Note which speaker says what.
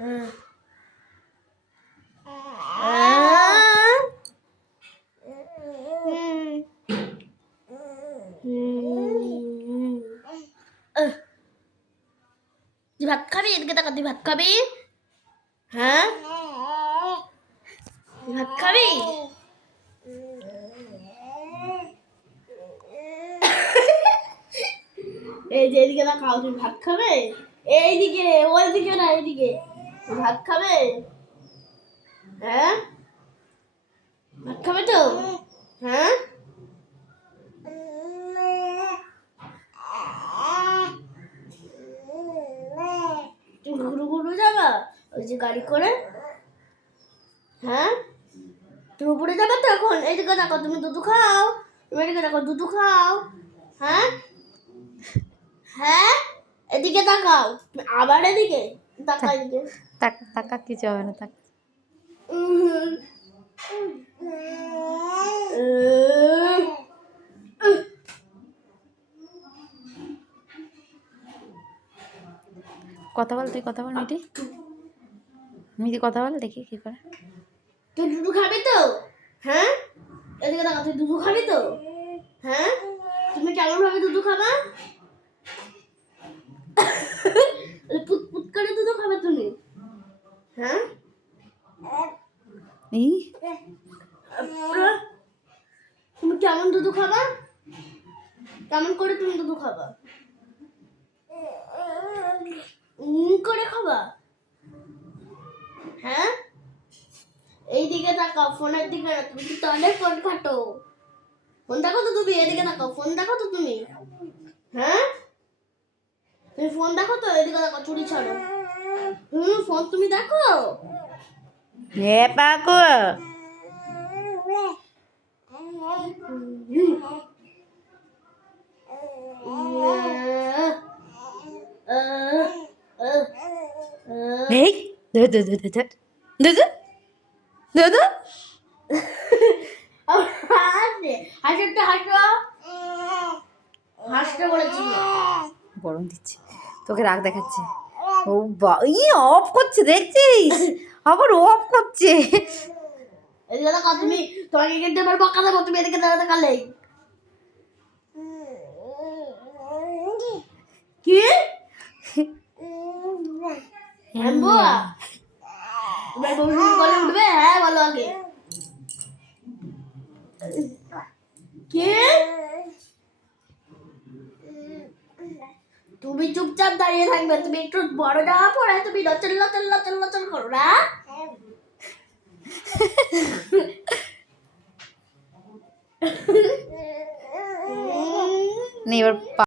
Speaker 1: তুই ভাত খাবি? এদিকে তাকা তুই ভাত খাবি? হ্যাঁ? ভাত খাবি? এই যে এদিকে তাকাও তুমি ভাত খাবে? এইদিকে, ওইদিকে না, এইদিকে। ভাত খাবে? হ্যাঁ? ভাত খাবে তো? হ্যাঁ? তুমি ঘুরু ঘুরু যাবা? ওই গাড়ি করে? হ্যাঁ? তুমি উপরে যাবে তো এখন? এইদিকে দেখো, তুমি দুধু খাও। তুমি এদিকে দেখো, দুধু খাও। হ্যাঁ? হ্যাঁ? এদিকে তাকাও। আবার এদিকে? তাকা
Speaker 2: কিছু হবে না। কথা বল তুই কথা বল মিটি মিটি কথা বল দেখি কি করে।
Speaker 1: তুই দুধু খাবি তো? হ্যাঁ? এদিকে তাকা তুই দুধু খাবি তো? হ্যাঁ? তুমি কেমন ভাবে দুধু খাবা পুত পুত করে দুধু খাবে তুমি হ্যাঁ
Speaker 2: এই
Speaker 1: তুমি কেমন দুধু খাবা? কেমন করে তুমি দুধু খাবা? করে খাবা? হ্যাঁ? এই দিকে তাকাও, ফোনের দিকে না তুমি তো অনেক ফোন ঘাটো। ফোন দেখো তো তুমি এদিকে তাকাও। ফোন দেখো তো তুমি। হ্যাঁ? তুমি ফোন দেখো তো এদিকে দেখো চুরি ছাড়ো। হুম, ফোন তুমি দেখো?
Speaker 2: হে পাকু এই দে দে দে দে দে। দে দে। দে দে। গরম দিচ্ছে। তোকে রাগ দেখাচ্ছে। ও ই অফ করছে দেখছিস? আবার অফ করছে।
Speaker 1: তুমি তোমাকে কিন্তু এবার বকা দেবো। তুমি এদিকে দাঁড়াতে কালে বউ শুরু উঠবে? হ্যাঁ বলো আগে। কি? তুমি চুপচাপ দাঁড়িয়ে থাকবে। তুমি একটু বড় জামা পরে তুমি লচল লচল লচল লচল করো না?
Speaker 2: নে এবার